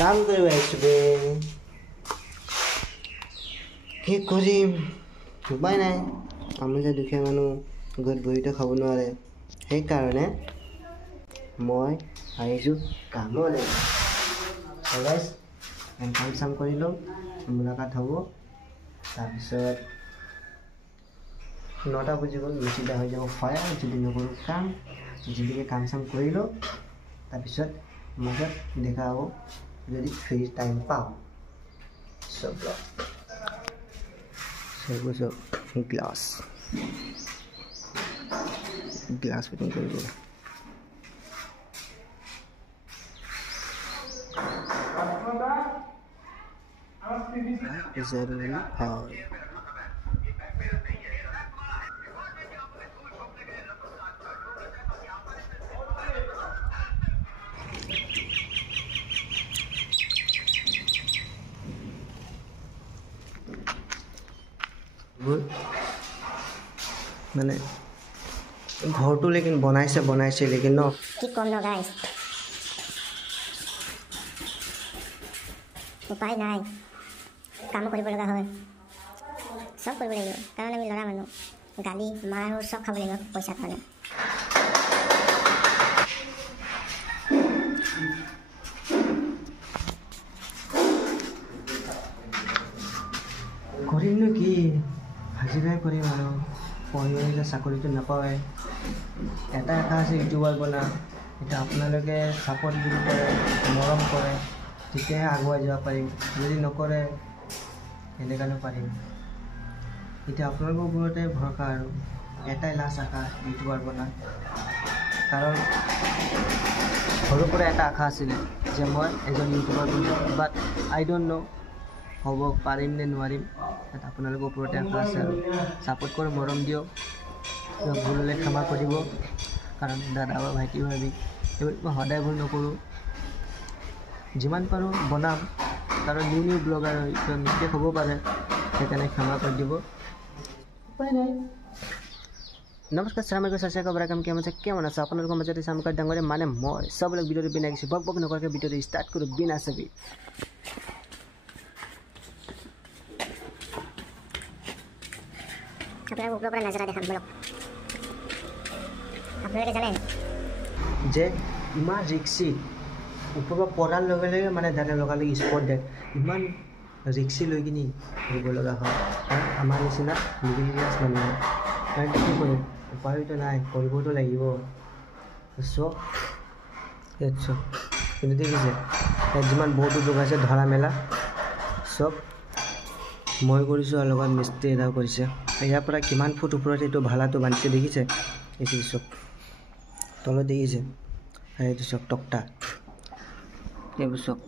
কাম কৰিব আহিছোঁ বে কি কৰিম উপায় নাই আমি যে দুখীয়া মানুহ ঘৰত বহিটো খাব নোৱাৰে সেইকাৰণে মই আহিছোঁ কামলৈ গাইছ কাম চাম কৰি লওঁ মুলাকাত হ'ব তাৰপিছত 9টা বাজি গ'ল লুচিটা হৈ যাব ফায়াৰ যদি নকৰোঁ কাম যেনেকৈ কাম চাম কৰি লওঁ তাৰপিছত মাজত দেখা হ'ব যদি ফ্ৰী টাইম পাওঁ চব গ্লাছ ফিটিং কৰিব মানে ঘৰটো লেকিন বনাইছে লেকিন ন কি কম ন গাইছ উপায় নাই কাম কৰিব লগা হয় চব কৰিব লাগিব কাৰণ আমি ল'ৰা মানুহ গালি মাৰ চব খাব লাগিব পইচা কাৰণে কৰিমনো কি হাজিৰাই কৰিম আৰু পঢ়িলে চাকৰিটো নাপাওঁৱে এটা আছে ইউটিউবাৰ বনা এতিয়া আপোনালোকে ছাপৰ্ট যদি কৰে মৰম কৰে তেতিয়াহে আগুৱাই যাব পাৰিম যদি নকৰে এনেকৈ পাৰিম এতিয়া আপোনালোকৰ ওপৰতে ভৰসা আৰু এটাই লাষ্ট আশা ইউটিউবাৰ বনা কাৰণ সৰুৰ পৰা এটা আশা আছিলে যে মই এজন ইউটিউবাৰ বনিম বাট আই ডোণ্ট ন' হ'ব পাৰিম নে নোৱাৰিম আপোনালোকৰ ওপৰতে আশা আছে আৰু ছাপৰ্ট কৰি মৰম দিয়ক ভুল হ'লে ক্ষমা কৰিব কাৰণ দাদা বা ভাইটি ভাবি এইবোৰ মই সদায় ভুল নকৰোঁ যিমান পাৰোঁ বনাম কাৰণ নিউ ব্লগাৰ মিষ্টেক হ'ব পাৰে সেইকাৰণে ক্ষমা কৰি দিব উপায় নাই নমস্কাৰ শ্ৰামিকৰ চাচিয়া কবৰাকাম কেমন আছে আপোনালোকৰ মাজতে শ্ৰামিকৰ ডাঙৰে মানে মই চববিলাক ভিডিঅ'টো বিনা কিছু বক নকৰাকৈ ভিডিঅ'টো ষ্টাৰ্ট কৰোঁ বিনা ছবি আপোনালোক ওপৰৰ পৰা নজৰা দেখাম বলক আপোনালোকে জানে যে ইমান ৰিক্সি ওপৰৰ পৰা পৰাৰ লগে লগে মানে দাদা লগালগি স্পট ডেট ইমান ৰিক্সি লৈ কিনি কৰিব লগা হয় কাৰণ আমাৰ নিচিনা মিডিল ক্লাছ মানুহ কাৰণ কি কৰিম উপায়তো নাই কৰিবতো লাগিব চব কিন্তু দেখিছে ইয়াত যিমান বহুতো লগাইছে ধৰা মেলা চব মই কৰিছোঁ আৰু লগত মিস্ত্ৰী এটাও কৰিছে ইয়াৰ পৰা কিমান ফুট ওপৰত এইটো ভালাটো বান্ধিছে দেখিছে এইটো চব তলত দেখিছে আৰু এইটো চব টকটা এইবোৰ চব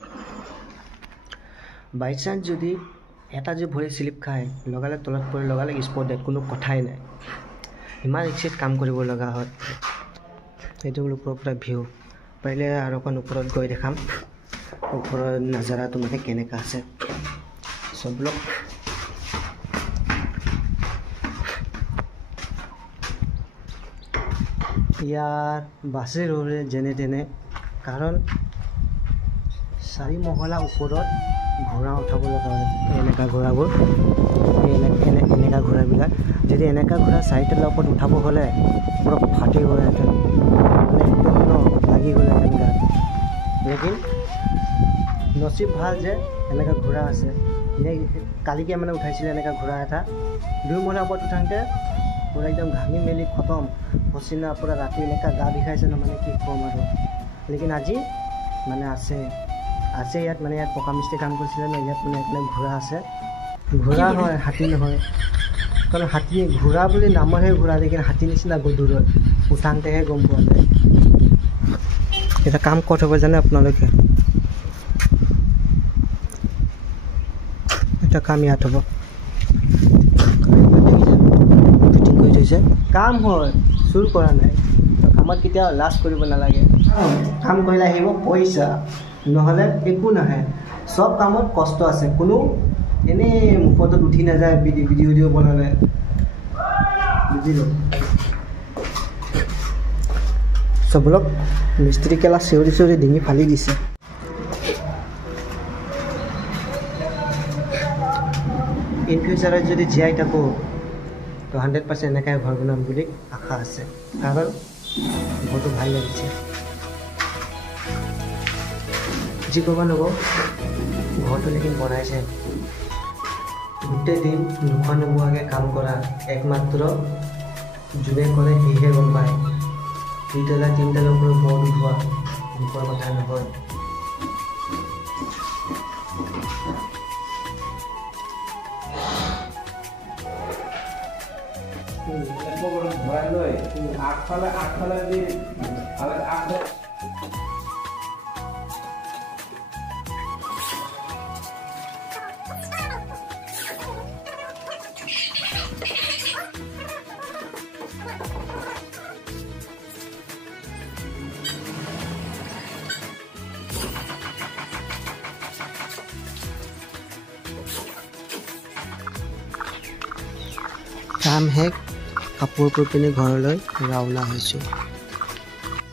বাই চান্স যদি এটা যে ভৰি স্লিপ খায় লগালে তলত পৰি লগালে স্পট ডেট কোনো কথাই নাই ইমান ৰিক্সিত কাম কৰিব লগা হয় এইটো ওপৰৰ পৰা ভিউ পাৰিলে আৰু অকণ ওপৰত গৈ দেখাম ওপৰৰ নাজাৰাটো মানে কেনেকুৱা আছে চবলোক ইয়াৰ বাছে ৰ'লে যেনে তেনে কাৰণ 4 মহলা ওপৰত ঘোঁৰা উঠাব লগা হয় এনেকুৱা ঘোঁৰাবোৰ এনেকুৱা ঘোঁৰাবিলাক যদি এনেকুৱা ঘোঁৰা 4 তলাৰ ওপৰত উঠাব হ'লে পূৰা ফাটি গ'লহেঁতেন মানে একদম লাগি গ'লহেঁতেন গাত লেকিন নচিব ভাল যে এনেকুৱা ঘোঁৰা আছে কালিকে মানে উঠাইছিলে এনেকুৱা ঘোঁৰা এটা 2 মহলাৰ ওপৰত উঠাওঁতে পূৰা একদম ঘামি মেলি খতম পচিনা পূৰা ৰাতি এনেকুৱা গা বিষাইছে ন মানে কি ক'ম আৰু লেকিন আজি মানে আছে ইয়াত মানে ইয়াত পকা মিস্ত্ৰী কাম কৰিছিলে ন ইয়াত মানে এইফালে ঘোঁৰা আছে ঘোঁৰা হয় হাতী নহয় কাৰণ হাতী ঘোঁৰা বুলি নামৰহে ঘোঁৰা লেকিন হাতী নিচিনা গধুৰ উঠাওঁতেহে গম পোৱা যায় এটা কাম ক'ত হ'ব জানে আপোনালোকে এটা কাম ইয়াত হ'ব ফিটিং কৰি থৈছে কাম হয় চুৰ কৰা নাই কামত কেতিয়াও লাজ কৰিব নালাগে কাম কৰিলে আহিব পইচা নহ'লে একো নাহে সব কামত কষ্ট আছে কোনো এনেই মুখত উঠি নাযায় ভিডিঅ' বনালে বুজিলো সবলোক মিস্ত্ৰী কেলা চিঞৰি ডিঙি ফালি দিছে ইন ফিউচাৰত যদি জীয়াই থাকোঁ তো 100% এনেকৈ ঘৰ বনাম বুলি আশা আছে, কাৰণ ঘৰটো ভাল লাগিছে। যি ক'ব নকওঁ, ঘৰটো লেকিন বনাইছে। গোটেই দিন নোখোৱা নোবোৱাকৈ কাম কৰা একমাত্ৰ যোনে কৰে সিহে গম পায়। 2 3 ওপৰত বৰ্ড উঠোৱা লোকৰ কথা নহয়। ভৰাই লৈ আগফালে দি কাম শেষ, কাপোৰ পিন্ধি ঘৰলৈ ৰাওনা হৈছোঁ।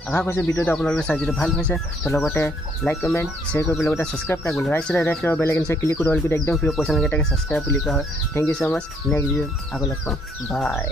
আশা কৰিছোঁ ভিডিঅ'টো আপোনালোকে চাই যদি ভাল পাইছে তো লগতে লাইক কমেণ্ট শ্বেয়াৰ কৰিব, লগতে ছাবস্ক্ৰাইব কৰিব। ৰাইট চাইডে ৰেড কালাৰ বেল আইকন ক্লিক কৰি একদম ফ্ৰী পইচা লাগে তাকে ছাবস্ক্ৰাইব বুলি কোৱা হয়। Thank you so' much. Next ভিডিঅ'ত আকৌ লগ পাম। বাই।